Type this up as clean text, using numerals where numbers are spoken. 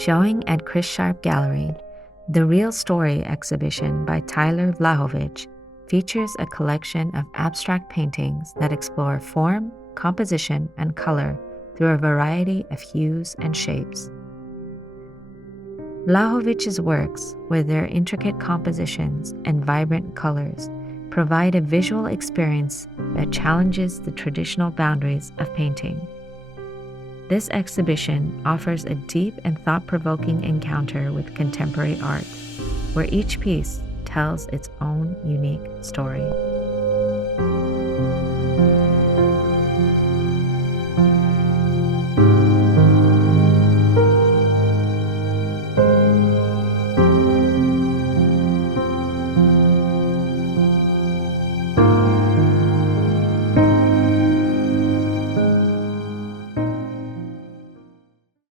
Showing at Chris Sharp Gallery, the Real Story exhibition by Tyler Vlahovic features a collection of abstract paintings that explore form, composition, and color through a variety of hues and shapes. Vlahovic's works, with their intricate compositions and vibrant colors, provide a visual experience that challenges the traditional boundaries of painting. This exhibition offers a deep and thought-provoking encounter with contemporary art, where each piece tells its own unique story.